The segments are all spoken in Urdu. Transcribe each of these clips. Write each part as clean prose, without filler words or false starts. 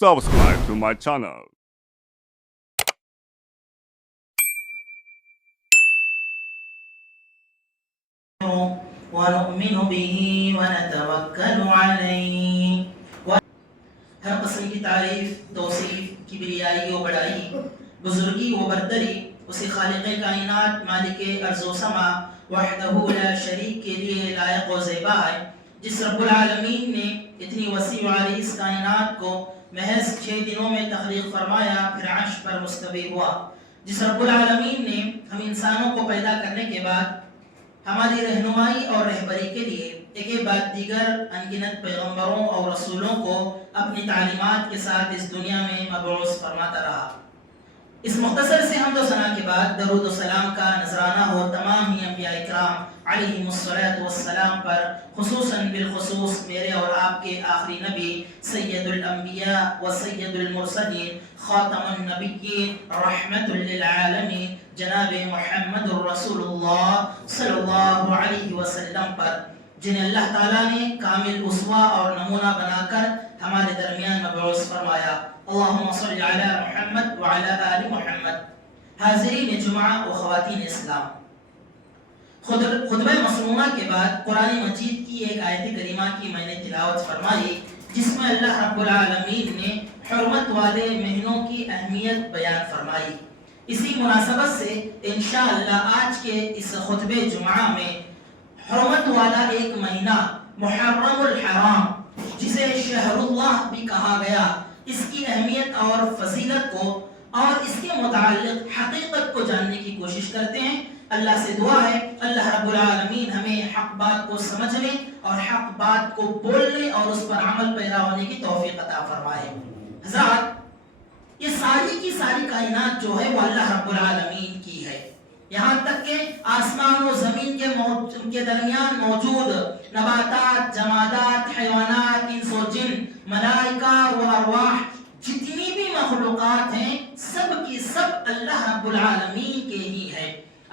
Subscribe to my channel. ونؤمن به ونتوکل علیہ. ہر قسم کی تعریف، توصیف، کبریائی و بڑائی، بزرگی و برتری اسی خالق کائنات، مالک ارض و سما، وحدہ لا شریک کے لیے لائق و زیبا ہے، جس رب العالمین نے اتنی وسیع و عریض کائنات کو محض 6 دنوں میں تخلیق فرمایا، پھر عرش پر مستوی ہوا. جس رب العالمین نے ہم انسانوں کو پیدا کرنے کے بعد ہماری رہنمائی اور رہبری کے لیے ایک بعد دیگر انگنت پیغمبروں اور رسولوں کو اپنی تعلیمات کے ساتھ اس دنیا میں مبعوث فرماتا رہا. اس مختصر سے حمد و ثنا کے بعد درود و سلام کا نذرانہ ہو تمام ہی انبیاء اکرام علیہم الصلاۃ والسلام پر، خصوصاً بالخصوص میرے اور آپ کے آخری نبی سید الانبیاء و سید المرسلین، خاتم النبیین، رحمت للعالمین، جناب محمد الرسول اللہ صلی اللہ علیہ وسلم پر، جنہیں اللہ تعالیٰ نے کامل اسوہ اور نمونہ بنا کر ہمارے درمیان مبعوث فرمایا. اللہم صلی علی محمد وعلی آل محمد. حاضرین جمعہ و خواتین اسلام، خطبہ مسنونہ کے بعد قرآن مجید کی ایک آیت کریمہ کی میں نے تلاوت فرمائی، جس میں اللہ رب العالمین نے حرمت والے مہینوں کی اہمیت بیان فرمائی. اسی مناسبت سے انشاءاللہ آج کے اس خطبہ جمعہ میں حرمت والا ایک مہینہ محرم الحرام، جسے شہر اللہ بھی کہا گیا، اس کی اہمیت اور فضیلت کو اور اس کے متعلق حقیقت کو جاننے کی کوشش کرتے ہیں. اللہ سے دعا ہے اللہ رب العالمین ہمیں حق بات کو سمجھنے اور حق بات کو بولنے اور اس پر عمل پیرا ہونے کی توفیق عطا فرمائے. حضرات، یہ ساری کی ساری کائنات جو ہے وہ اللہ رب العالمین کی ہے. یہاں تک کہ آسمان و زمین کے درمیان موجود نباتات، جمادات، حیوانات، انس و جن، ملائکہ و ارواح، جتنی بھی مخلوقات ہیں، سب کی سب اللہ رب العالمین کے ہی ہے.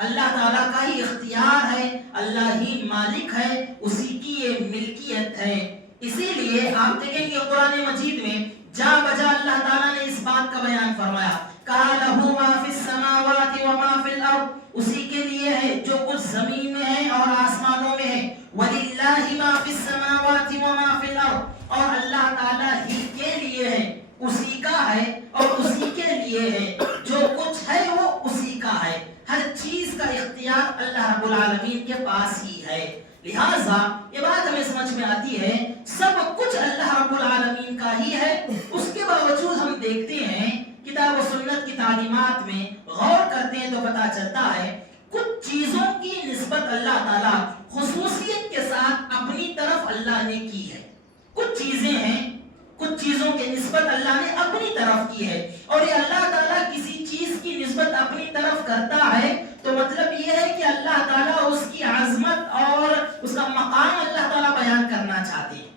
اللہ تعالیٰ کا ہی اختیار ہے، اللہ ہی مالک ہے، اسی کی یہ ملکیت ہے. اسی لیے آپ دیکھیں گے قرآن مجید میں جا بجا اللہ تعالیٰ نے اس بات کا بیان فرمایا، کہا لہو ما فی السماوات و ما فی الارض، اسی کے لیے ہے جو کچھ زمین میں ہے اور آسمانوں میں ہے. وَلِلَّهِ مَا فِي السَّمَاوَاتِ وَمَا فِي الْأَرْضِ، اور اللہ تعالیٰ ہی کے لیے ہے، اسی کا ہے اور اسی کے لیے ہے، جو کچھ ہے وہ اسی کا ہے. ہر چیز کا اختیار اللہ رب العالمین کے پاس ہی ہے. لہٰذا یہ بات ہمیں سمجھ میں آتی ہے سب کچھ اللہ رب العالمین کا ہی ہے. اس کے باوجود ہم دیکھتے ہیں کتاب و سنت کی تعلیمات میں غور کرتے ہیں تو پتہ چلتا ہے کچھ چیزوں کی نسبت اللہ تعالیٰ خصوصیت کے ساتھ اپنی طرف اللہ نے کی ہے. کچھ چیزیں ہیں، کچھ چیزوں کی نسبت اللہ نے اپنی طرف کی ہے، اور یہ اللہ تعالیٰ کسی چیز کی نسبت اپنی طرف کرتا ہے تو مطلب یہ ہے کہ اللہ تعالیٰ اس کی عظمت اور اس کا مقام اللہ تعالیٰ بیان کرنا چاہتے ہیں.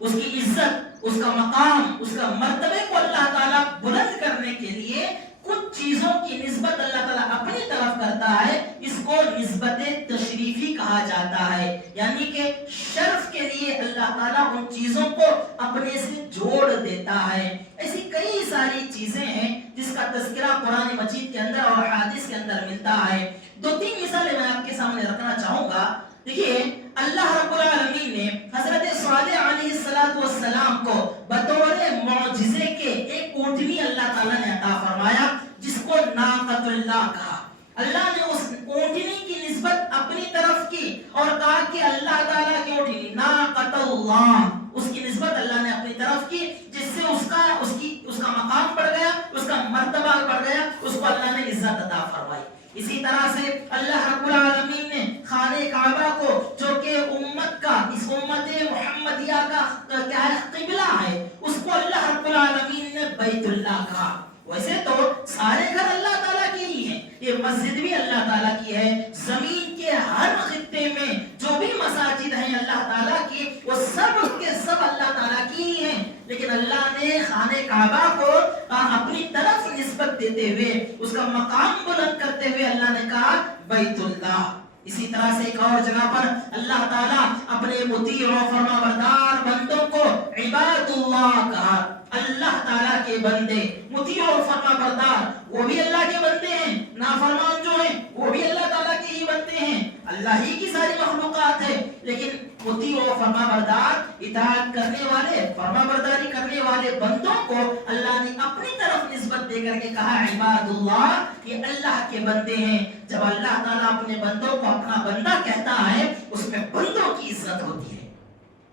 اس کی عزت، اس کا مقام، اس کا مرتبے کو اللہ تعالیٰ بلند کرنے کے لیے کچھ چیزوں کی نسبت اللہ تعالیٰ اپنی طرف کرتا ہے. اس کو نسبت تشریفی کہا جاتا ہے، یعنی کہ شرف کے لیے اللہ تعالیٰ ان چیزوں کو اپنے سے جوڑ دیتا ہے. ایسی کئی ساری چیزیں ہیں جس کا تذکرہ قرآن مجید کے اندر اور حدیث کے اندر ملتا ہے. 2-3 مثالیں میں آپ کے سامنے رکھنا چاہوں گا. دیکھیے اللہ رب العالمین نے حضرت صالح علیہ السلام کو بطور معجزے کے ایک اونٹنی اللہ تعالیٰ نے عطا فرمایا، جس کو ناقۃ اللہ کہا. اللہ نے اس اونٹنی کی نسبت اپنی طرف کی اور کہا کہ اللہ تعالیٰ کی اونٹنی ناقۃ اللہ، اس کی نسبت اللہ نے اپنی طرف کی، جس سے اس کا مقام بڑھ گیا، اس کا مرتبہ بڑھ گیا، اس کو اللہ نے عزت عطا فرمائی. اسی طرح سے اللہ رب العالمین نے خانہ کعبہ کو، جو کہ امت کا، اس امت محمدیہ کا کیا ہے، قبلہ ہے، اس کو اللہ رب العالمین نے بیت اللہ کہا. ویسے تو سارے گھر اللہ تعالیٰ کے ہی ہیں، یہ مسجد بھی اللہ تعالیٰ کی ہے. زمین کے ہر خطے میں جو بھی مساجد ہیں اللہ تعالیٰ کی، وہ سب کے سب اللہ تعالیٰ کی ہی ہیں. لیکن اللہ نے خانہ کعبہ کو اپنی طرف نسبت دیتے ہوئے، اس کا مقام بلند کرتے ہوئے اللہ نے کہا بیت اللہ. اسی طرح سے ایک اور جگہ پر اللہ تعالیٰ اپنے مطیع و فرما بردار بندوں کو عباد اللہ کہا. اللہ تعالیٰ کے بندے مطیع اور فرما بردار وہ بھی اللہ کے بندے ہیں، نافرمان جو ہیں وہ بھی اللہ تعالیٰ کے ہی بندے ہیں، اللہ ہی کی ساری مخلوقات ہے، لیکن مطیع اور فرما بردار اطاعت کرنے والے فرما برداری کرنے والے بندوں کو اللہ نے اپنی طرف نسبت دے کر کے کہا عباد اللہ، یہ اللہ کے بندے ہیں۔ جب اللہ تعالیٰ اپنے بندوں کو اپنا بندہ کہتا ہے اس میں بندوں کی عزت ہوتی ہے،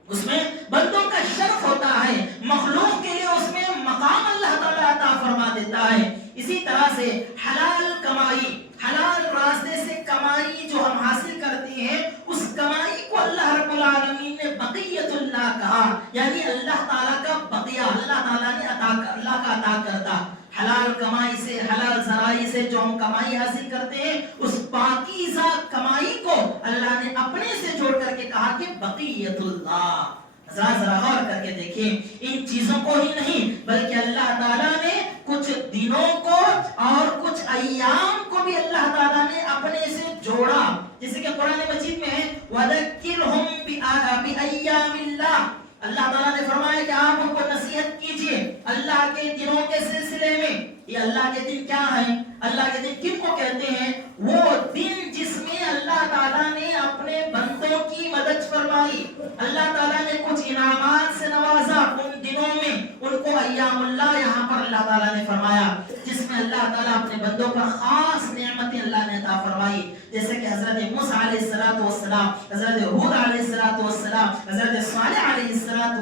اس میں بندوں کا شرف ہوتا ہے، مخلوق کے لیے اس میں مقام اللہ تعالیٰ عطا فرما دیتا ہے۔ اسی طرح سے حلال کمائی، حلال راستے سے کمائی جو ہم حاصل کرتے ہیں اس کمائی کو اللہ رب العالمین نے بقیت اللہ کہا، یعنی اللہ تعالیٰ کا بقیہ، اللہ تعالیٰ نے اللہ کا عطا کرتا۔ حلال کمائی سے، حلال ذرائع سے جو ہم کمائی حاصل کرتے ہیں اس پاکیزہ کمائی کو اللہ نے اپنے سے جوڑ کر کے کہا کہ بقیت اللہ۔ ذرا غور کر کے دیکھیں، ان چیزوں کو ہی نہیں بلکہ اللہ تعالیٰ نے کچھ دنوں کو اور کچھ ایام کو بھی اللہ تعالیٰ نے اپنے سے جوڑا، جیسے کہ قرآن مجید میں ہے وَذَكِّرْهُمْ بِأَيَّامِ اللَّهِ، اللہ تعالیٰ نے فرمایا کہ آپ ان کو نصیحت کیجئے اللہ کے دنوں کے سلسلے میں۔ یہ اللہ کے دن کیا ہیں؟ اللہ کے دن کن کو کہتے ہیں؟ وہ دن جس میں اللہ تعالیٰ نے اپنے بندوں کی مدد فرمائی، اللہ تعالیٰ نے کچھ انعامات سے نوازا ان دنوں میں، ان کو ایام اللہ یہاں پر اللہ تعالیٰ نے فرمایا، جس میں اللہ تعالیٰ اپنے بندوں پر خاص نعمتیں اللہ نے عطا فرمائی، جیسے کہ حضرت موسیٰ علیہ السلام، حضرت ہود علیہ السلام، حضرت صالح علیہ السلام،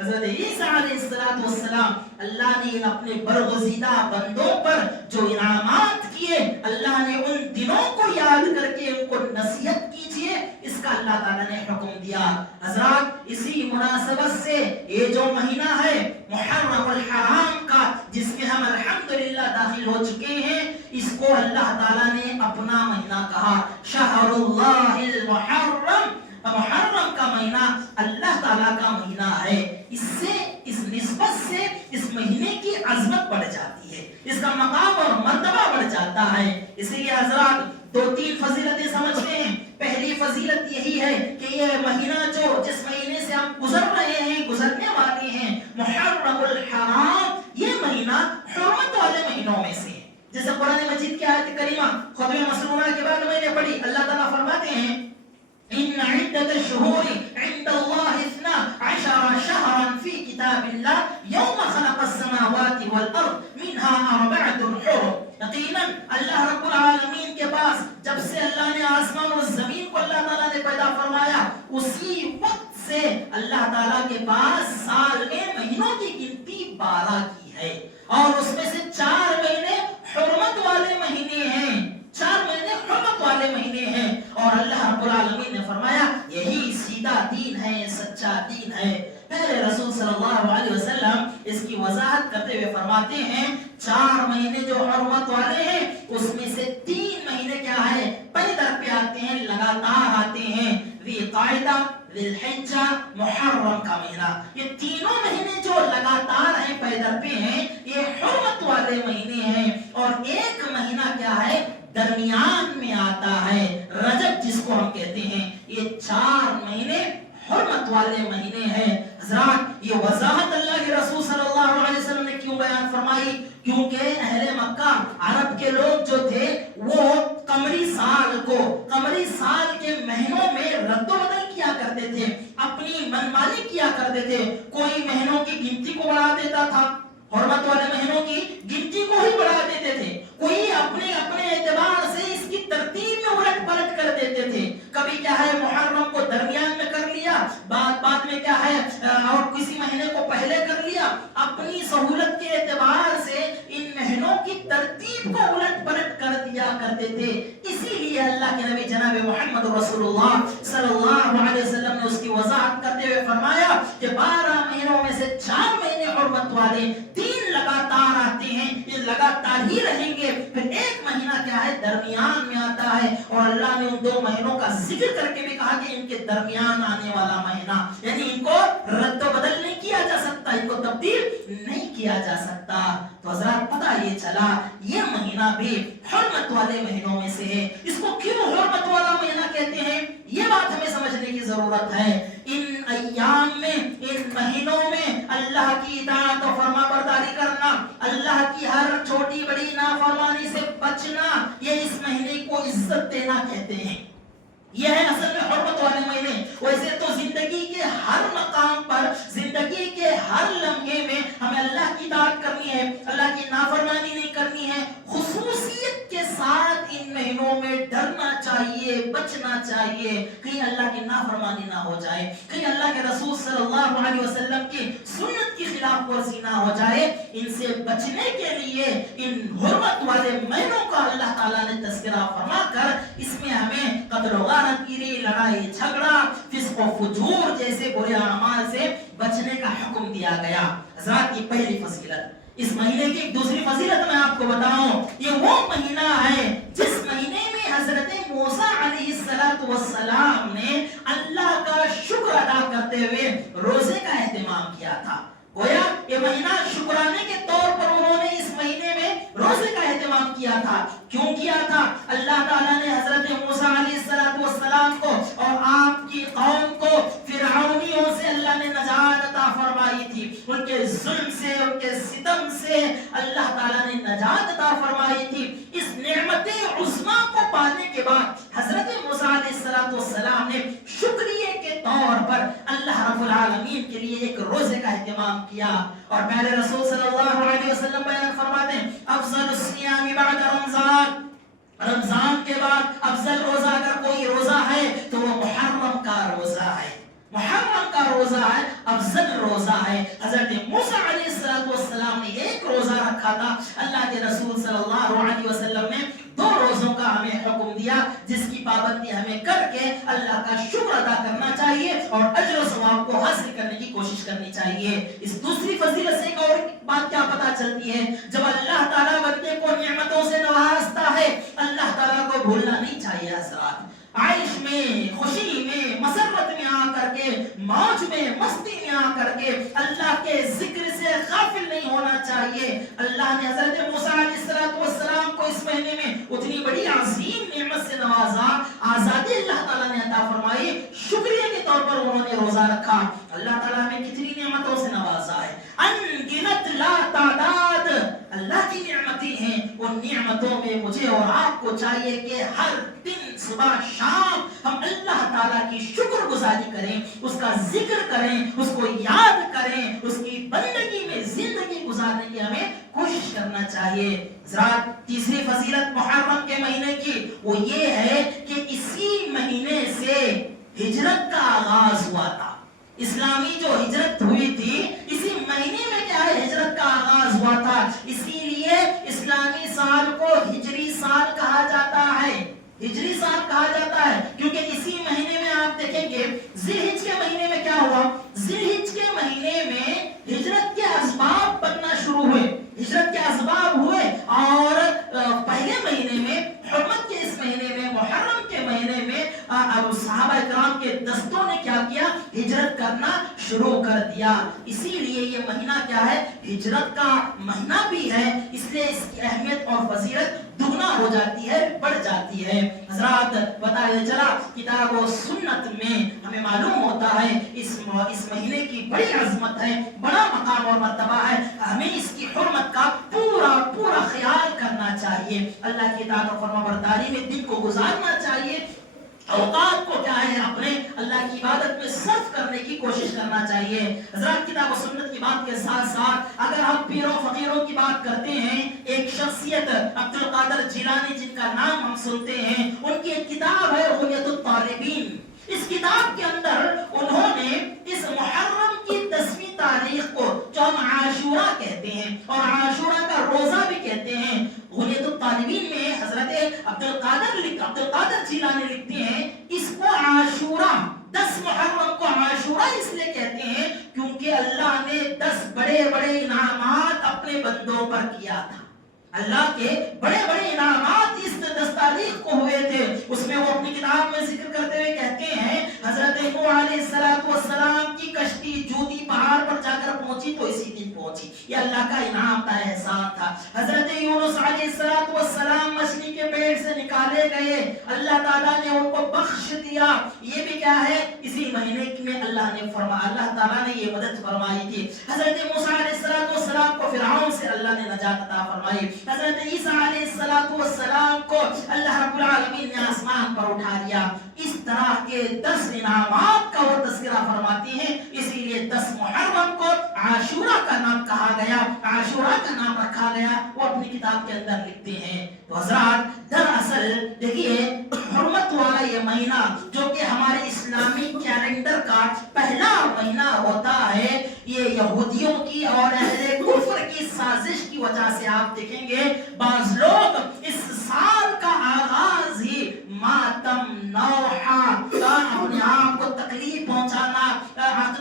حضرت عیسیٰ علیہ السلام۔ اللہ نے اپنے برگزیدہ بندوں پر جو انعامات کیے اللہ نے ان دنوں کو یاد کر کے ان کو نصیحت کیجئے، اس کا اللہ تعالیٰ نے حکم دیا۔ حضرات اسی مناسبت سے یہ جو مہینہ ہے محرم الحرام کا، جس میں ہم الحمدللہ داخل ہو چکے ہیں، اس کو اللہ تعالیٰ نے اپنا مہینہ کہا، شہر اللہ المحرم، محرم کا مہینہ اللہ تعالیٰ کا مہینہ ہے۔ اس سے، اس نسبت سے اس مہینے کی عظمت بڑھ جاتی ہے، اس کا مقام اور مرتبہ بڑھ جاتا ہے۔ اسی لیے حضرات دو تین فضیلتیں سمجھتے ہیں۔ پہلی فضیلت یہی ہے کہ یہ مہینہ جو جس مہینے سے ہم گزر رہے ہیں، گزرنے والے ہیں، محرم الحرام، یہ مہینہ حرمت والے مہینوں میں سے ہے۔ جیسے قرآن مجید کی آیت کریمہ خطبہ مسنونہ کے بعد میں نے پڑھی، اللہ تعالیٰ فرماتے ہیں ان عدت الشہور عند اللہ 12 شہرا فی کتاب اللہ یوم خلق السماوات والارض منها 4 حرم۔ یقیناً اللہ رب العالمین کے پاس جب سے اللہ نے آسمان اور زمین کو اللہ تعالیٰ نے پیدا فرمایا، اسی وقت سے اللہ تعالیٰ کے پاس سال میں مہینوں کی گنتی 12 کی ہے، اور اس میں سے 4 مہینے حرمت والے مہینے ہیں، 4 مہینے حرمت والے مہینے ہیں، اور اللہ رب العالمین نے فرمایا یہی سیدھا دین ہے، سچا دین ہے۔ پہلے رسول صلی اللہ علیہ وسلم اس کی وضاحت کرتے ہوئے فرماتے ہیں 4 مہینے جو حرمت والے ہیں اس میں سے 3 مہینے کیا ہے، پہلے در پہ آتے ہیں، لگاتار آتے ہیں، ذی قعدہ، ذی الحجہ، محرم کا مہینہ۔ یہ تینوں مہینے جو لگاتار ہیں، پیدر پہ ہیں، یہ حرمت والے مہینے ہیں۔ اور ایک مہینہ کیا ہے، درمیان میں آتا ہے، رجب جس کو ہم کہتے ہیں۔ یہ 4 مہینے حرمت والے مہینے ہیں۔ حضرات یہ وضاحت اللہ کے رسول صلی اللہ علیہ وسلم نے کیوں بیان فرمائی؟ کیونکہ اہل مکہ، عرب کے لوگ جو تھے وہ قمری سال کو، قمری سال کے مہینوں میں رد و بدل کیا کرتے تھے، اپنی منمانی کیا کرتے تھے۔ کوئی مہینوں کی گنتی کو بڑھا دیتا تھا، حرمت والے مہینوں کی گنتی کو ہی بڑھا دیتے تھے، کوئی اپنے اعتبار سے اس کی ترتیب میں الٹ پلٹ کر دیتے تھے۔ کبھی کیا ہے محرم کو درمیان میں کر لیا، بعد میں کیا ہے اور کسی مہینے کو پہلے کر لیا۔ اپنی سہولت کے اعتبار سے ان مہینوں کی ترتیب کو الٹ پلٹ کر دیا کرتے تھے۔ اسی لیے اللہ کے نبی جناب محمد رسول اللہ صلی اللہ علیہ وسلم نے اس کی وضاحت کرتے ہوئے فرمایا کہ 12 مہینوں میں سے 4 مہینے حرمت والے، 3 لگاتار آتے ہیں، یہ لگاتار ہی رہیں گے، پھر ایک مہینہ کیا ہے درمیان میں آتا ہے، اور اللہ نے ان 2 مہینوں کا ذکر کر کے بھی کہا کہ ان کے درمیان آنے والا مہینہ، یعنی ان کو رد و بدل نہیں کیا جا سکتا، ان کو تبدیل نہیں کیا جا سکتا۔ تو حضرات پتہ یہ چلا یہ مہینہ بھی حرمت والے مہینوں میں سے ہے۔ اس کو کیوں حرمت والا مہینہ کہتے ہیں، یہ بات ہمیں سمجھنے کی ضرورت ہے۔ ان ان ایام میں، ان مہینوں میں اللہ کی اطاعت و فرما برداری کرنا، اللہ کی ہر چھوٹی بڑی نافرمانی سے بچنا، یہ اس مہینے کو عزت دینا کہتے ہیں۔ یہ ہے اصل میں حرمت والے مہینے۔ ویسے تو زندگی کے ہر مقام پر، زندگی کے ہر لمحے میں ہمیں اللہ کی اطاعت کرنی ہے، اللہ کی نافرمانی نہیں کرنی ہے۔ خصوصیت کے ساتھ ان مہینوں میں ڈرنا چاہیے، بچنا چاہیے، کہیں اللہ کی نافرمانی نہ ہو جائے، کہیں اللہ کے رسول صلی اللہ علیہ وسلم کی سنت کی خلاف ورزی نہ ہو جائے۔ ان سے بچنے کے لیے ان حرمت والے مہینوں کا اللہ تعالیٰ نے تذکرہ فرما کر اس میں ہمیں قتل و غارت گیری، لڑائی جھگڑا، فسق و فجور جیسے برے اعمال سے بچنے کا حکم دیا گیا۔ حضرات کی پہلی فضیلت، اس مہینے کی ایک دوسری فضیلت میں آپ کو بتاؤں، یہ وہ مہینہ ہے جس مہینے میں حضرت موسیٰ علیہ السلام نے اللہ کا شکر ادا کرتے ہوئے روزے کا اہتمام کیا تھا۔ گویا یہ مہینہ شکرانے کے طور پر انہوں نے اس مہینے میں روزے کا اہتمام کیا تھا۔ کیوں کیا تھا؟ اللہ تعالیٰ نے حضرت موسیٰ علیہ السلام کو اور آپ کی قوم کو فرعونیوں سے اللہ نے نجات عطا فرمائی تھی، ان کے ظلم سے، ان کے ستم سے اللہ تعالیٰ نے نجات عطا فرمائی تھی۔ اس نعمت عظمیٰ کو پانے کے بعد حضرت موسیٰ علیہ السلام نے شکریہ کے طور پر اللہ رب العالمین کے لیے ایک روزے کا اہتمام کیا۔ اور پیارے رسول صلی اللہ علیہ وسلم بیان فرماتے ہیں، افضل الصیام بعد رمضان، رمضان کے بعد افضل روزہ اگر کوئی روزہ ہے تو وہ محرم کا روزہ ہے، محرم کا روزہ ہے، افضل روزہ ہے۔ حضرت موسیٰ علیہ السلام نے ایک روزہ رکھا تھا، اللہ کے رسول صلی اللہ علیہ وسلم نے 2 روزوں کا ہمیں حکم دیا، جس کی پابندی ہمیں کر کے اللہ کا شکر ادا کرنا چاہیے اور اجر و ثواب کو حاصل کرنے کی کوشش کرنی چاہیے۔ اس دوسری فضیلت سے ایک اور بات کیا پتہ چلتی ہے، جب اللہ تعالیٰ بندے کو نعمتوں سے نوازتا ہے، اللہ تعالیٰ کو بھولنا نہیں چاہیے۔ حضرات عائش میں، خوشی میں، مسرت میں آ کر کے، موج میں، مستی میں آ کر کے اللہ کے ذکر سے غافل نہیں ہونا چاہیے۔ اللہ نے حضرت موسیٰ علیہ السلام کو اس مہینے میں اتنی بڑی عظیم نعمت سے نوازا، آزادی اللہ تعالیٰ نے عطا فرمائی، شکریہ کے طور پر انہوں نے روزہ رکھا۔ اللہ تعالیٰ نے کتنی نعمتوں سے نوازا ہے، انگنت لا تعداد اللہ کی نعمتیں ہیں۔ ان نعمتوں میں مجھے اور آپ کو چاہیے کہ ہر دن صبح شام ہم اللہ تعالیٰ کی شکر گزاری کریں، اس کا ذکر کریں، اس کو یاد کریں، اس کی بندگی میں زندگی گزارنے کی ہمیں کوشش کرنا چاہیے۔ حضرات تیسری فضیلت محرم کے مہینے کی وہ یہ ہے کہ اسی مہینے سے ہجرت کا آغاز ہوا تھا۔ اسلامی جو ہجرت ہوئی تھی اسی مہینے میں کیا ہے، ہجرت کا آغاز ہوا تھا۔ اسی لیے اسلامی سال کو ہجری سال کہا جاتا ہے، ہجری سال کہا جاتا ہے، کیونکہ اسی مہینے میں آپ دیکھیں گے ذی الحج کے مہینے میں کیا ہوا، ذی الحج کے مہینے میں ہجرت کے اسباب بننا شروع ہوئے، ہجرت کے اسباب ہوئے، اور پہلے مہینے میں حرمت کے اس مہینے میں، محرم کے مہینے میں صحابہ اکرام کے دستوں نے کیا کیا، ہجرت کرنا شروع کر دیا۔ اسی لیے یہ مہینہ کیا ہے، ہجرت کا مہینہ بھی ہے، اس لیے اس کی اہمیت اور فضیلت دگنا ہو جاتی ہے، بڑھ جاتی ہے۔ حضرات بتایا چلا کتاب و سنت میں ہمیں معلوم ہوتا ہے اس مہینے کی بڑی عظمت ہے، بڑا مقام اور مرتبہ ہے، ہمیں اس کی حرمت کا پورا خیال کرنا چاہیے، اللہ کی اطاعت و فرما برداری میں دن کو گزارنا چاہیے، اوقات کو کیا ہے اپنے اللہ کی عبادت میں صرف کرنے کی کوشش کرنا چاہیے۔ حضرات کتاب و سنت کی بات کے ساتھ ساتھ اگر ہم پیروں فقیروں کی بات کرتے ہیں، ایک شخصیت عبد القادر جیلانی جن کا نام ہم سنتے ہیں، ان کی ایک کتاب ہے غنیۃ الطالبین۔ اس کتاب کے اندر انہوں نے اس محرم کی 10ویں تاریخ کو جو ہم عاشورہ کہتے ہیں اور عاشورہ کا روزہ بھی کہتے ہیں، غنیۃ الطالبین میں حضرت عبد القادر جیلانی لکھتے ہیں اس کو عاشورہ، 10 محرم کو عاشورہ اس لیے کہتے ہیں کیونکہ اللہ نے 10 بڑے بڑے انعامات اپنے بندوں پر کیا تھا۔ اللہ کے بڑے بڑے انعامات اس 10 تاریخ کو ہوئے تھے. اس میں وہ اپنی کتاب میں ذکر کرتے ہوئے کہتے ہیں حضرت نوح علیہ السلام کی کشتی جودی پہاڑ پر جا کر پہنچی تو اسی دن پہنچی. یہ اللہ کا انعام تھا، احسان تھا. حضرت یونس علیہ السلام مچھلی کے پیٹ سے نکالے گئے، اللہ تعالیٰ نے ان کو بخش دیا. یہ بھی کیا ہے؟ اسی مہینے میں اللہ تعالیٰ نے یہ مدد فرمائی تھی. حضرت موسیٰ علیہ السلام کو فرعون سے اللہ نے نجات عطا فرمائی. حضرت عیسیٰ علیہ السلام کو اللہ رب العالمین نے آسمان پر اٹھا لیا. اس طرح کے 10 انعامات کا وہ تذکرہ فرماتی ہیں. اسی لیے 10 محرم کو عاشورہ کا نام کہا گیا، عاشورہ کا نام رکھا گیا. وہ اپنی کتاب کے اندر لکھتے ہیں. تو حضرات دراصل دیکھیے حرمت والا یہ مہینہ جو کہ ہمارے اسلامی کیلنڈر کا پہلا مہینہ ہوتا ہے، یہ یہودیوں کی اور اہل کفر کی سازش کی وجہ سے آپ دیکھیں گے بعض لوگ اس سال کا آغاز ہی ماتم نوحہ اپنے آپ کو تکلیف پہنچانا،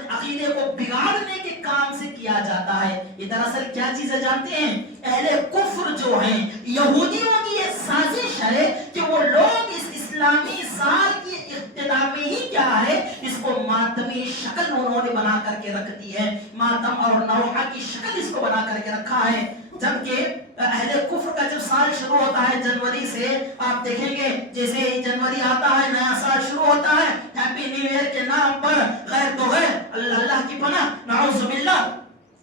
عقیدے کو بگاڑنے کے کام سے کیا جاتا ہے. یہ دراصل کیا چیزیں جانتے ہیں؟ اہل کفر جو ہیں یہودیوں کی یہ سازش ہے کہ وہ لوگ اس اسلامی سال کی ابتدا میں ہی کیا ہے اس کو ماتمی شکل انہوں نے بنا کر کے رکھ دی ہے. ماتم اور نوحہ کی شکل اس کو بنا کر کے رکھا ہے. جبکہ اہل کفر کا جب سال شروع ہوتا ہے جنوری سے، آپ دیکھیں گے جیسے ہی جنوری آتا ہے نیا سال شروع ہوتا ہے، ہیپی نیو ایئر کے نام پر غیر تو غیر اللہ کی پناہ نعوذ باللہ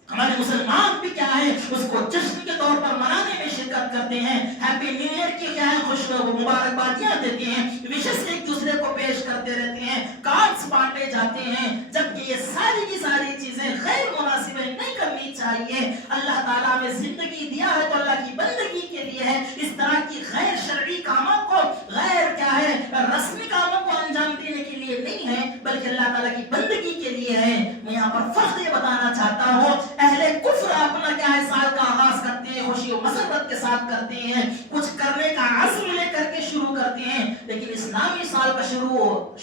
ہمارے مسلمان بھی کیا ہے اس کو جشن کے طور پر منانے میں شرکت کرتے ہیں. ہیپی نیو ایئر کی کیا ہے خوش مبارکبادیاں دیتے ہیں، وشز ایک دوسرے کو پیش کرتے رہتے ہیں، کارڈز بانٹے جاتے ہیں. جبکہ یہ ساری کی ساری چیزیں غیر مناسب نہیں کرنی چاہیے. اللہ تعالیٰ نے زندگی دیا ہے تو اللہ کی بندگی کے لیے ہے. اس طرح کی غیر شرعی کاموں کو، غیر کیا ہے رسمی کاموں کو انجام دینے کے لیے نہیں ہے بلکہ اللہ تعالیٰ کی بندگی کے لیے ہے. میں یہاں پر فرق یہ بتانا چاہتا ہوں، اہل کفر اپنا کیا ہے سال کا آغاز کرتے ہیں، خوشی و مسرت کے ساتھ کرتے ہیں، کچھ کرنے کا عزم لے کر کے شروع کرتے ہیں. لیکن اسلامی سال کا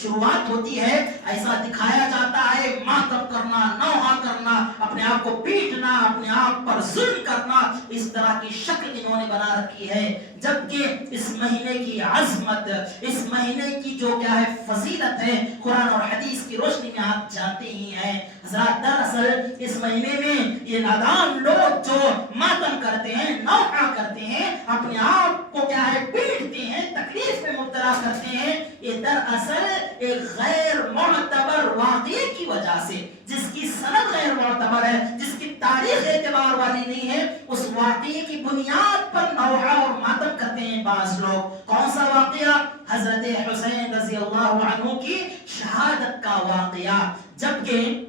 شروعات ہوتی ہے ایسا دکھایا جاتا ہے ماتم کرنا، نوحہ کرنا، اپنے آپ کو پیٹنا، اپنے آپ پر ظلم کرنا. اس طرح کی شکل انہوں نے بنا رکھی ہے. جبکہ اس مہینے کی عظمت، اس مہینے کی جو کیا ہے فضیلت ہے قرآن اور حدیث کی روشنی میں آپ جانتے ہی ہیں. حضرات دراصل اس مہینے میں یہ نادان لوگ جو ماتم کرتے ہیں، نوحہ کرتے ہیں، اپنے آپ کو کیا ہے پیٹتے ہیں، تکلیف میں مبتلا کرتے ہیں، یہ دراصل ایک غیر معتبر واقعے کی وجہ سے، جس کی سند غیر معتبر ہے، جس کی تاریخ اعتبار والی نہیں ہے، اس واقعے کی بنیاد پر نوحہ اور ماتم کرتے ہیں بعض لوگ. کون سا واقعہ؟ حضرت حسین رضی اللہ عنہ کی شہادت کا واقعہ. جبکہ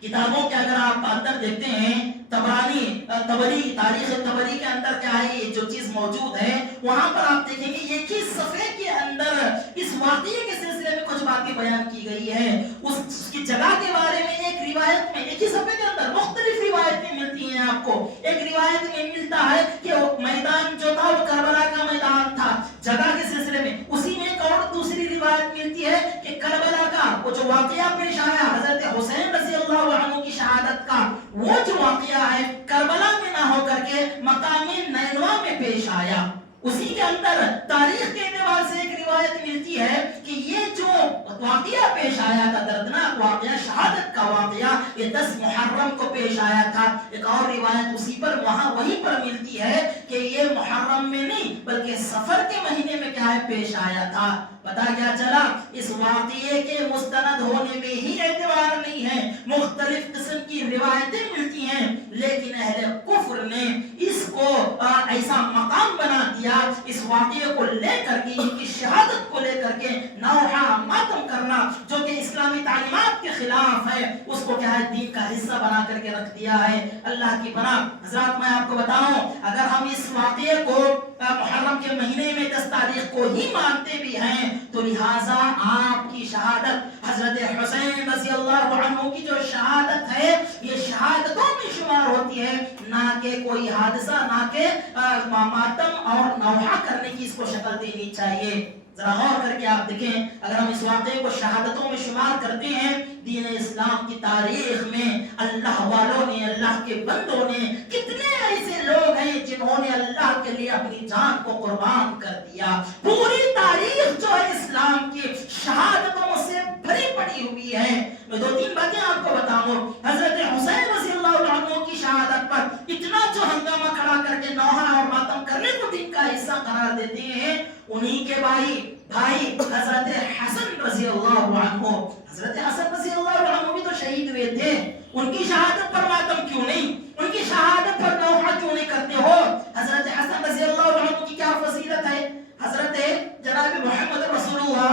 کتابوں کے اگر آپ اندر دیکھتے ہیں تبری تاریخ تبری کے اندر کیا ہے یہ جو چیز موجود ہے، وہاں پر آپ دیکھیں گے ایک ہی صفحے کے اندر اس واقعے کے سلسلے میں کچھ باتیں بیان کی گئی ہے. اس کی جگہ کے بارے میں ایک روایت میں، ایک ہی صفحے کے اندر مختلف روایتیں ملتی ہیں آپ کو. ایک روایت میں ملتا ہے کہ وہ میدان جو تھا وہ کربلا کا میدان تھا جگہ کے سلسلے میں. اسی میں ایک اور دوسری روایت ملتی ہے کہ کربلا کا وہ جو واقعہ پیش آیا حضرت حسین رضی اللہ عنہ کی شہادت کا، وہ جو واقعہ ہے کربلا میں نہ ہو کر کے مقام نینوا میں پیش آیا. اسی کے اندر تاریخ کے اعتبار سے ایک روایت ملتی ہے کہ یہ جو واقعہ پیش آیا تھا، دردناک واقعہ، شہادت کا واقعہ، یہ 10 محرم کو پیش آیا تھا. ایک اور روایت اسی پر وہیں پر ملتی ہے کہ یہ محرم میں نہیں بلکہ سفر کے مہینے میں کیا ہے پیش آیا تھا. پتا کیا چلا؟ اس واقعے کے مستند ہونے میں ہی اعتبار نہیں ہے، مختلف قسم کی روایتیں ملتی ہیں، لیکن اہل کفر نے اس کو ایسا مقام بنا دیا، اس واقعے کو لے کر کے، ان کی شہادت کو لے کر کے نوحہ ماتم کرنا جو کہ اسلامی تعلیمات کے خلاف ہے، اس کو کیا ہے دین کا حصہ بنا کر کے رکھ دیا ہے. اللہ کی پناہ. حضرات میں آپ کو بتاؤں، اگر ہم اس واقعے کو محرم کے مہینے میں 10 تاریخ کو ہی مانتے بھی ہیں تو لہٰذا آپ کی شہادت حضرت حسین رضی اللہ عنہ کی جو شہادت ہے یہ شہادتوں میں شمار ہوتی ہے، نہ کہ کوئی حادثہ، نہ کہ ماتم اور نوحہ کرنے کی اس کو شکل دینی چاہیے. ذرا غور کر کے آپ دیکھیں، اگر ہم اس واقعے کو شہادتوں میں شمار کرتے ہیں، دین اسلام کی تاریخ میں اللہ والوں نے، اللہ کے بندوں نے، کتنے ایسے لوگ ہیں جنہوں انہوں نے اللہ کے لیے اپنی جان کو قربان کر دیا. پوری تاریخ جو ہے اسلام کی شہادتوں سے بھری پڑی ہوئی ہے. میں 2-3 باتیں آپ کو بتاؤں. حضرت حسین رضی اللہ عنہ کی شہادت پر اتنا جو ہنگامہ کھڑا کر کے نوحہ اور ماتم کرنے کو دین کا حصہ قرار دیتے ہیں, انہی کے بھائی حضرت حسن رضی اللہ عنہ. حضرت حسن رضی اللہ عنہ بھی تو شہید ہوئے تھے. ان کی شہادت پر ماتم کیوں نہیں, ان کی شہادت پر نوحہ کیوں نہیں کرتے ہو؟ حضرت حسن رضی اللہ عنہ کی کیا فضیلت ہے؟ حضرت جناب محمد رسول اللہ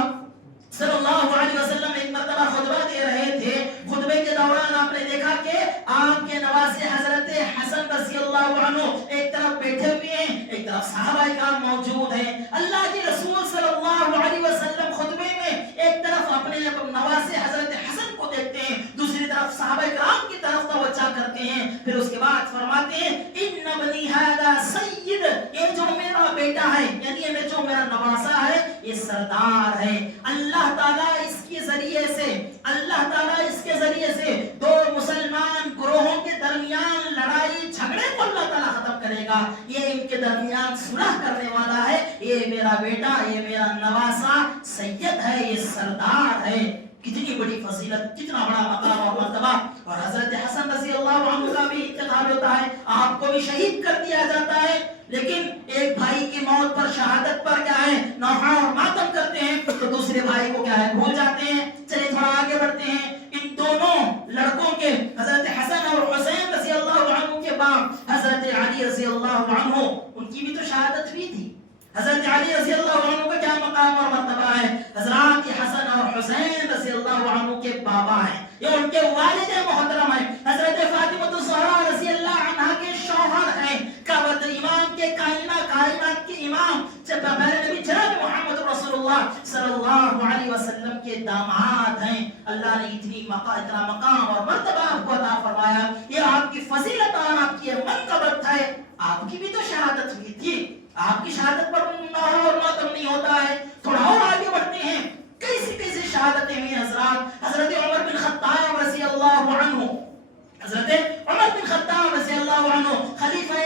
صلی اللہ علیہ وسلم ایک مرتبہ خطبہ دے رہے تھے. خطبے کے دوران آپ نے دیکھا کہ آپ کے نواسے حضرت حسن رضی اللہ عنہ ایک طرف بیٹھے ہوئے ہیں, ایک طرف صحابہ کرام موجود ہیں. اللہ کے رسول صلی اللہ علیہ وسلم خطبے میں ایک طرف اپنے نواسے حضرت حسن کو دیکھتے ہیں, دوسری طرف صحابہ کرام کی طرف توجہ کرتے ہیں. پھر اس کے بعد فرماتے ہیں ان ابنی ھذا سید, یہ جو میرا بیٹا ہے, یعنی یہ جو میرا نواسا ہے, یہ سردار ہے. اللہ تعالیٰ اس کے ذریعے سے دو مسلمان گروہوں کے درمیان لڑائی جھگڑے کو اللہ تعالیٰ ختم کرے گا. یہ ان کے درمیان صلح کرنے والا ہے. یہ میرا بیٹا, یہ میرا نواسا سید ہے, یہ سردار ہے. کتنی بڑی فضیلت, کتنا بڑا مقام اور مرتبہ. اور حضرت حسن رضی اللہ عنہ کا بھی انتقال ہوتا ہے, آپ کو بھی شہید کر دیا جاتا ہے. لیکن ایک بھائی کی موت پر, شہادت پر کیا ہے, نوحہ اور ماتم کرتے ہیں, تو دوسرے بھائی کو کیا ہے, بھول جاتے ہیں. چلیے تھوڑا آگے بڑھتے ہیں. ان دونوں لڑکوں کے, حضرت حسن اور حسین رضی اللہ عنہ کے باپ حضرت علی رضی اللہ عنہ, ان کی بھی تو شہادت ہوئی تھی. حضرت علی رضی اللہ عنہ کا کیا مقام اور مرتبہ ہے؟ حضرات حسن اور حسین رضی اللہ عنہ کے بابا ہیں, یہ ان کے والد محترم ہیں. حضرت فاطمہ الزہرا رضی اللہ عنہا کے شوہر ہیں. کعبۃ امام کے کائنات کے امام پیارے نبی جناب محمد رسول اللہ صلی اللہ علیہ وسلم کے داماد ہیں. اللہ نے اتنا مقام اور مرتبہ آپ کو عطا فرمایا. یہ آپ کی فضیلت اور آپ کی منقبت ہے. آپ کی بھی تو شہادت ہوئی تھی, آپ کی شہادت پر نوحہ اور ماتم نہیں ہوتا ہے. تھوڑا اور آگے بڑھتے ہیں. کیسی شہادتیں ہوئی حضرات. حضرت عمر بن خطاب رضی اللہ عنہ, حضرت عمر بن خطاب رضی اللہ عنہ خلیفہ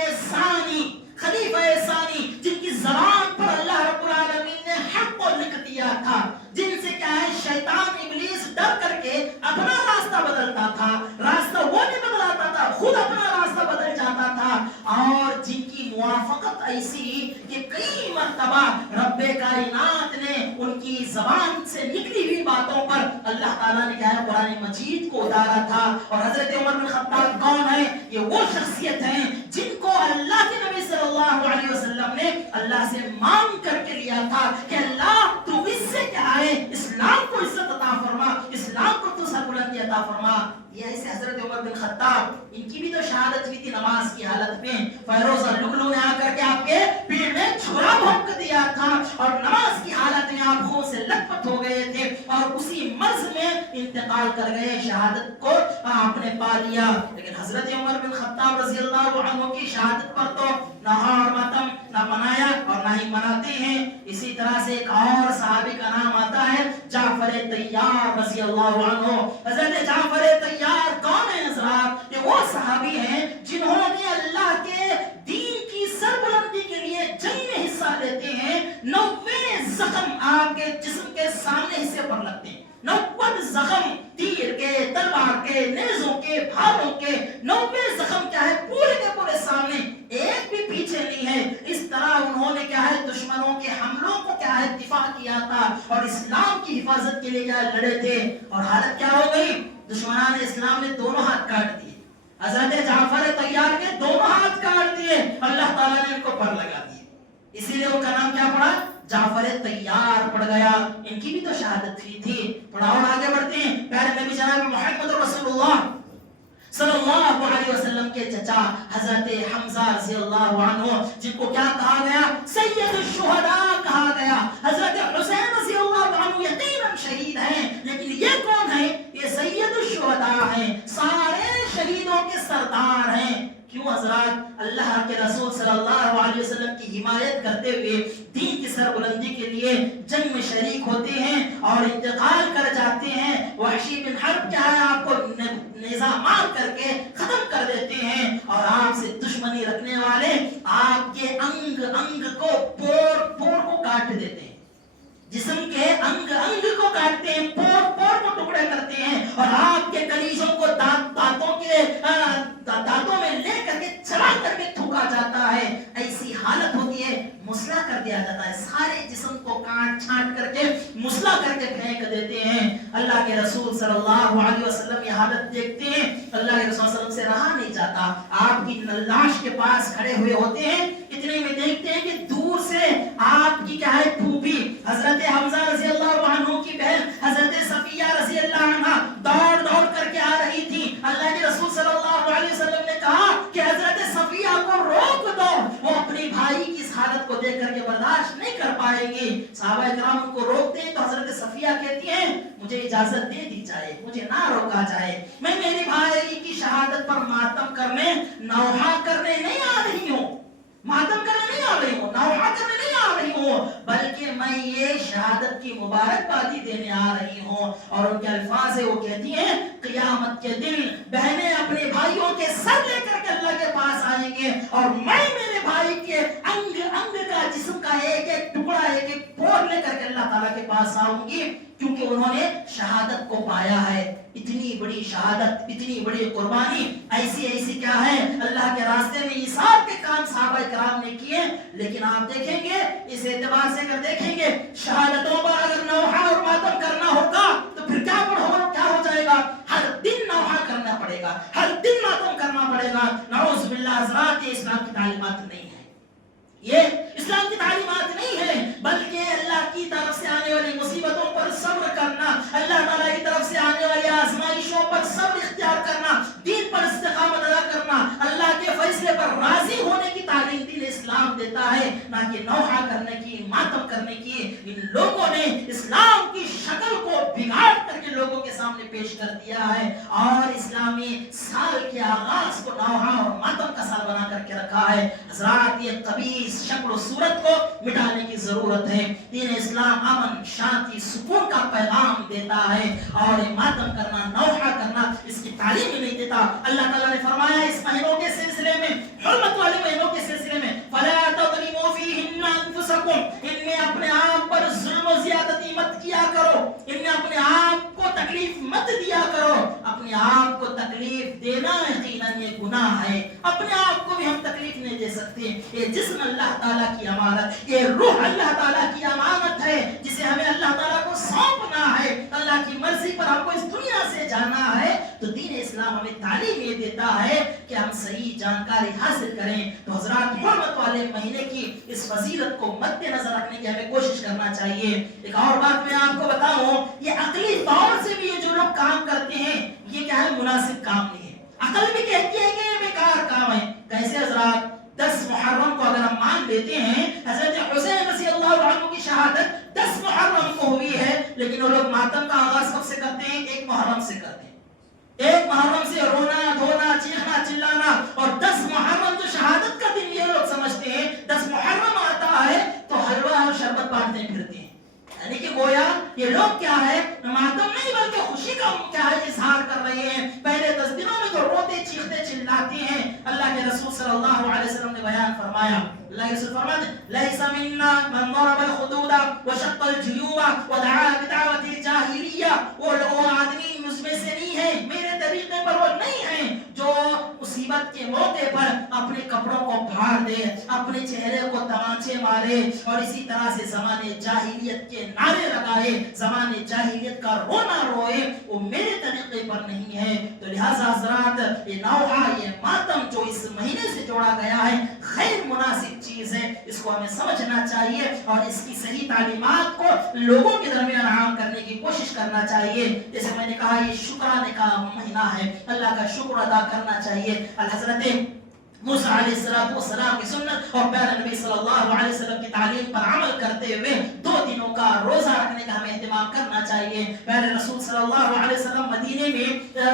ثانی, جن کی زبان پر اللہ رب العالمین نے حق کو لکھ دیا تھا, جن سے کیا ہے شیطان ابلیس ڈر کر کے اپنا راستہ بدلتا تھا, راستہ وہ نہیں بدلاتا تھا, خود اپنا راستہ بدل جاتا تھا. اور جن کی موافقت ایسی کہ کئی مرتبہ رب کائنات نے ان کی زبان سے نکلی ہوئی باتوں پر اللہ تعالیٰ نے کیا ہے قرآن مجید کو اتارا تھا. اور حضرت عمر بن خطاب کون ہے؟ یہ وہ شخصیت ہیں جن کو اللہ کے نبی صلی اللہ علیہ وسلم نے اللہ سے مانگ کر کے لیا تھا کہ اللہ تو اس سے کیا ہے اسلام کو عزت عطا فرما, اسلام کو تو سربلندی عطا فرما. یہ ایسے حضرت عمر بن خطاب, ان کی بھی تو شہادت ہوئی تھی نماز کی حالت میں. فیروز اللؤلؤ نے آ کر کے آپ کے پیٹ میں چھرا بھونک دیا تھا اور نماز کی حالت میں آپ خون سے لت پت ہو گئے تھے اور اسی مرض میں انتقال کر گئے. شہادت کو آپ نے پا لیا. لیکن حضرت عمر بن خطاب رضی اللہ عنہ کی شہادت پر تو نوحہ اور ماتم نہ منایا اور نہ ہی مناتے ہیں. اسی طرح سے ایک اور صحابی کا نام آتا ہے جعفر طیار رضی اللہ عنہ. حضرت جعفر طیار کون ہے حضرات؟ یہ وہ صحابی ہیں جنہوں نے اللہ کے دین کی سربلندی کے لیے جنگ میں حصہ لیتے ہیں. 90 زخم آپ کے جسم کے سامنے حصے پر لگتے ہیں. 90 زخم تیر کے, تلوار کے, نیزوں کے, بھالوں کے 90 زخم کیا ہے پورے کے پورے سامنے, ایک بھی پیچھے نہیں ہے. اس طرح انہوں نے کیا ہے دشمنوں کے حملوں کو کیا ہے دفاع کیا تھا اور اسلام کی حفاظت کے لیے کیا لڑے تھے. اور حالت کیا ہو گئی, دشمنان اسلام نے دونوں ہاتھ کاٹ دیے. حضرت جعفر طیار کے دونوں ہاتھ کاٹ دیے, اللہ تعالیٰ نے ان کو پر لگا دیے. اسی لیے ان کا نام کیا پڑا, جعفر طیار پڑ گیا. ان کی بھی تو شہادت ہوئی تھی. تھوڑا اور آگے بڑھتے ہیں. پیارے نبی جناب محمد رسول اللہ صلی اللہ علیہ وسلم کے چچا حضرت حمزہ رضی اللہ عنہ, جن کو کیا کہا گیا, سید الشہداء کہا گیا. حضرت حسین رضی اللہ عنہ یقیناً شہید ہیں, لیکن یہ کون ہیں؟ یہ سید الشہداء ہیں, سارے شہیدوں کے سردار ہیں. کیوں حضرات اللہ کے رسول صلی اللہ علیہ وسلم کی حمایت کرتے ہوئے دین کی سربلندی کے لیے جنگ میں شریک ہوتے ہیں اور انتقال کر جاتے ہیں. وحشی بن حرب کیا ہے آپ کو نیزہ مار کر کے ختم کر دیتے ہیں اور آپ سے دشمنی رکھنے والے آپ کے انگ انگ کو پور پور کو کاٹ دیتے ہیں. جسم کے انگ انگ کو کاٹتے ہیں, پور پور کو ٹکڑے کرتے ہیں اور آپ کے کلیجوں کو دانتوں میں لے کر کے چلا کر کے تھوکا جاتا ہے. ایسی حالت ہوتی ہے, مسلح کر دیا جاتا ہے, سارے جسم کو کاٹ چھانٹ کر کے مسلح کر کے پھینک دیتے ہیں. اللہ کے رسول صلی اللہ علیہ وسلم یہ حالت دیکھتے ہیں, اللہ کے رسول صلی اللہ علیہ وسلم سے رہا نہیں جاتا. آپ کی لاش کے پاس کھڑے ہوئے ہوتے ہیں, اتنے میں دیکھتے ہیں کہ دور سے آپ کی کیا ہے پھوپھی حضرت حمزہ رضی اللہ عنہ کی بہن حضرت صفیہ رضی اللہ عنہ دوڑ دوڑ کر کے آ رہی تھی. اللہ کے رسول صلی اللہ علیہ وسلم نے کہا کہ حضرت صفیہ کو روک دو, وہ اپنے بھائی کی اس حالت کو دیکھ کر کے برداشت نہیں کر پائیں گی. صحابہ کرام ان کو روکتے ہیں تو حضرت صفیہ کہتی ہیں مجھے اجازت دے دی جائے, مجھے نہ روکا جائے, میں میرے بھائی کی شہادت پر ماتم کرنے نوحہ کرنے نہیں آ رہی ہوں, ماتم کرنے نہیں آ رہی ہوں, نوحہ کرنے نہیں آ رہی ہوں, بلکہ میں یہ شہادت کی مبارکبادی دینے آ رہی ہوں. اور ان کے الفاظ وہ کہتی ہیں قیامت کے دن بہنیں اپنے بھائیوں کے سر لے کر کے اللہ کے پاس آئیں گے اور میں میرے بھائی کے انگ انگ کا جسم کا ایک ایک ٹکڑا ایک ایک پور لے کر کے اللہ تعالیٰ کے پاس آؤں گی, کیونکہ انہوں نے شہادت کو پایا ہے. اتنی بڑی شہادت, اتنی بڑی قربانی, ایسی ایسی کیا ہے اللہ کے راستے میں یہ سب کے کام صحابہ کرام نے کیے. لیکن آپ دیکھیں گے اس اعتبار سے اگر دیکھیں گے شہادتوں پر اگر نوحہ اور ماتم کرنا ہوگا تو پھر کیا ہو جائے گا, ہر دن نوحہ کرنا پڑے گا, ہر دن ماتم کرنا پڑے گا. نعوذ باللہ حضرات, یہ اسلام کی تعلیمات نہیں ہے, یہ اسلام کی تعلیمات نہیں ہے, بلکہ اللہ کی طرف سے آنے والی مصیبتوں پر صبر کرنا, اللہ تعالیٰ کی طرف سے آنے والی آزمائشوں پر صبر اختیار کرنا, دین پر استقامت ادا کرنا, اللہ کے فیصلے پر راضی ہونے کی تعلیم دین اسلام دیتا ہے, نہ کہ نوحہ کرنے کی, ماتم کرنے کی. ان لوگوں نے اسلام کی شکل کو بگاڑ کر کے لوگوں کے سامنے پیش کر دیا ہے اور اسلامی سال کے آغاز کو نوحہ اور ماتم کا سال بنا کر کے رکھا ہے. حضرات یہ قبیح شکل و صورت کو مٹانے کی ضرورت ہے. دین اسلام امن, شانتی, سکون کا پیغام دیتا ہے اور ماتم کرنا, نوحہ کرنا اس کی تعلیم ہی نہیں دیتا. اللہ تعالیٰ نے فرمایا اس مہینوں کے سلسلے میں, حرمت والے مہینوں کے سلسلے میں, فَلَا تَظْلِمُوا فِيهِنَّ أَنفُسَكُمْ, ان میں اپنے آپ پر ظلم و زیادتی مت کیا کرو, ان میں اپنے آپ کو تکلیف مت دیا کرو. اپنے آپ کو تکلیف دینا یقیناً یہ گناہ ہے, اپنے آپ کو بھی ہم تکلیف نہیں دے سکتے. یہ جسم اللہ تعالیٰ کی امانت, یہ روح اللہ تعالیٰ کی امانت ہے جسے ہمیں اللہ تعالیٰ کو سونپنا ہے. اللہ کی مرضی پر ہم کو اس دنیا سے جانا ہے تو دین اسلام ہمیں تعلیم یہ دیتا ہے کہ ہم صحیح جانکاری حاصل کریں. تو حضرات حرمت والے مہینے کی اس فضیلت کو مد نظر رکھنے کی ہمیں کوشش کرنا چاہیے. ایک اور بات میں آپ کو بتاؤں, یہ عقلی طور سے بھی یہ جو لوگ کام کرتے ہیں یہ کیا ہے مناسب کام نہیں ہے. عقل بھی کہتی ہے کہ یہ بیکار کام ہے. کیسے حضرات, 10 محرم کو اگر ہم مان لیتے ہیں حضرت حسین رضی اللہ عنہ کی شہادت 10 محرم کو ہوئی ہے, لیکن وہ لوگ ماتم کا آغاز کب سے کرتے ہیں, 1 محرم سے کرتے ہیں. 1 محرم سے رونا دھونا چیخنا چلانا, اور 10 محرم جو شہادت کا دن یہ لوگ سمجھتے ہیں 10 محرم آتا ہے تو حلوہ اور شربت بانٹتے پھرتے ہیں. یعنی کہ گویا یہ لوگ کیا ہے ماتم نہیں بلکہ خوشی کا کیا ہے اظہار کر رہے ہیں. پہلے 10 دنوں میں تو روتے چیختے چلاتے ہیں. اللہ کے رسول صلی اللہ علیہ وسلم نے بیان فرمایا, اللہ کے رسول فرماتے لیس منا من ضرب الخدود وشق الجیوب ودعا بدعوت الجاہلیہ, وہ آدمی مجھ میں سے نہیں ہے, میرے طریقے پر وہ نہیں ہے جو مصیبت کے موقع پر اپنے کپڑوں کو پھاڑ دے, اپنے چہرے کو تمانچے مارے اور اسی طرح سے زمانے جاہلیت کے نعرے لگائے, زمانے جاہلیت کا رونا روئے, وہ میرے طریقے پر نہیں ہے. تو لہذا حضرات یہ نوحہ, یہ ماتم جو اس مہینے سے جوڑا گیا ہے غیر مناسب چیز ہے, اس کو ہمیں سمجھنا چاہیے اور اس کی صحیح تعلیمات کو لوگوں کے درمیان عام کرنے کی کوشش کرنا چاہیے. جیسے میں نے کہا یہ شکرانے کا مہینہ ہے, اللہ کا شکر ادا کرنا چاہیے. حضرت موسیٰ علیہ السلام کی سنت اور پیارے نبی صلی اللہ علیہ وسلم کی تعلیم پر عمل کرتے ہوئے 2 دنوں کا روزہ رکھنے کا ہمیں اہتمام اہتمام کرنا چاہیے. میرے رسول صلی اللہ علیہ وسلم مدینے میں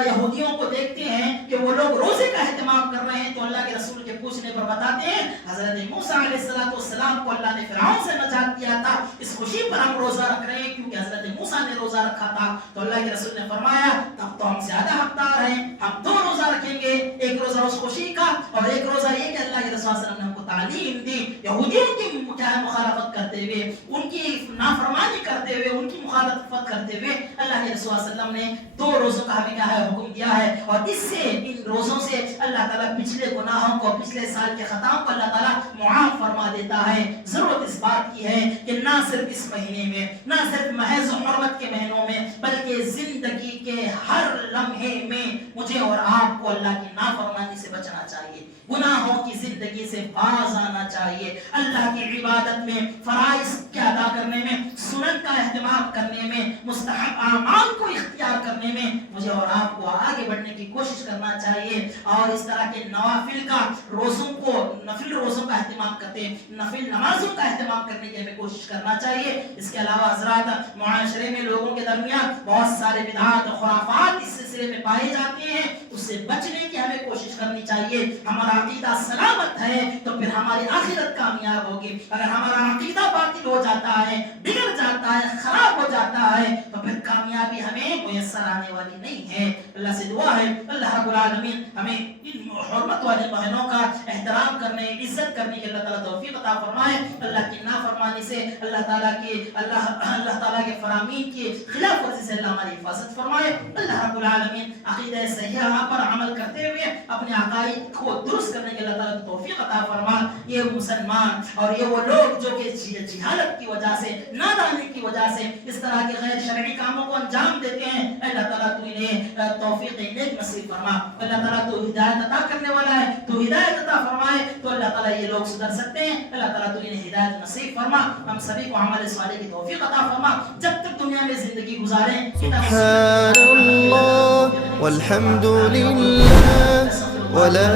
یہودیوں کو دیکھتے ہیں کہ وہ لوگ روزے کا اہتمام کر رہے ہیں تو اللہ کے رسول کے پوچھنے پر بتاتے ہیں حضرت موسیٰ علیہ السلام کو اللہ نے فرعون سے نجات دیا تھا, اس خوشی پر ہم روزہ رکھ رہے ہیں کیونکہ حضرت موسیٰ نے روزہ رکھا تھا. تو اللہ کے رسول نے فرمایا تب تو ہم زیادہ حقدار ہیں, ہم 2 روزہ رکھیں گے, ایک روزہ اس خوشی کا اور ایک روزہ یہ کہ اللہ کے رسول صلی اللہ علیہ وسلم نے ہم کو تعلیم دی یہودیوں کی مخالفت کرتے ہوئے, ان کی نافرمانی کرتے ہوئے, ان کی مخالفت کرتے ہوئے اللہ کے رسول صلی اللہ علیہ وسلم نے 2 روزوں کا ہمیں کیا ہے حکم دیا ہے. اور اس سے ان روزوں سے اللہ تعالیٰ پچھلے گناہوں کو, پچھلے سال کے خطاؤں کو اللہ تعالیٰ معاف فرما دیتا ہے. ضرورت اس بات کی ہے کہ نہ صرف اس مہینے میں, نہ صرف محض حرمت کے مہینوں میں, بلکہ زندگی کے ہر لمحے میں مجھے اور آپ کو اللہ کی نافرمانی سے بچنا چاہیے, گناہوں کی زندگی سے باز آنا چاہیے, اللہ کی عبادت میں, فرائض کے ادا کرنے میں, سنن کا اہتمام کرنے میں, مستحب اعمال کو اختیار کرنے میں مجھے اور آپ کو آگے بڑھنے کی کوشش کرنا چاہیے. اور اس طرح کے نوافل کا, روزوں کو, نفل روزوں کا اہتمام کرتے ہیں, نفل نمازوں کا اہتمام کرنے کی ہمیں کوشش کرنا چاہیے. اس کے علاوہ حضرات معاشرے میں لوگوں کے درمیان بہت سارے بدعات اور خرافات اس سلسلے میں پائے جاتے ہیں, اس سے بچنے کی ہمیں کوشش کرنی چاہیے. ہمارا عقیدہ سلامت ہے تو پھر ہماری آخرت کامیاب ہوگی. اگر ہمارا عقیدہ باطل ہو جاتا ہے, بگڑ جاتا ہے, خراب ہو جاتا ہے تو پھر کامیابی ہمیں میسر آنے والی نہیں ہے. اللہ سے دعا ہے اللہ رب العالمین ہمیں ان حرمت والے مہینوں کا احترام کرنے, عزت کرنے کی اللہ تعالیٰ توفیق عطا فرمائے. اللہ کی نافرمانی سے, اللہ تعالیٰ کے فرامین کی خلاف ورزی سے اللہ ہماری حفاظت فرمائے. اللہ رب العالمین عقیدہ صحیحہ پر عمل کرتے ہوئے اپنے عقائد کو درست کرنے کی اللہ تعالیٰ توفیق عطا فرما. یہ مسلمان اور یہ وہ لوگ جو کہ جہالت کی وجہ سے, نادانی کی وجہ سے اس طرح کے غیر شرعی کاموں کو انجام دیتے ہیں, اللہ تعالیٰ تو انہیں توفیق نیک نصیب فرما. اللہ تعالیٰ تو ہدایت عطا کرنے والا ہے, تو ہدایت عطا فرمائے تو اللہ تعالیٰ یہ لوگ سدھر سکتے ہیں. اللہ تعالیٰ تو انہیں ہدایت نصیب فرما. ہم سبھی کو عمل صالح کی توفیق عطا فرما. جب تک دنیا میں زندگی گزاریں سبحان اللہ والحمد للہ ولا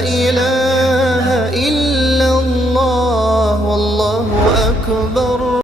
إله إلا الله والله أكبر.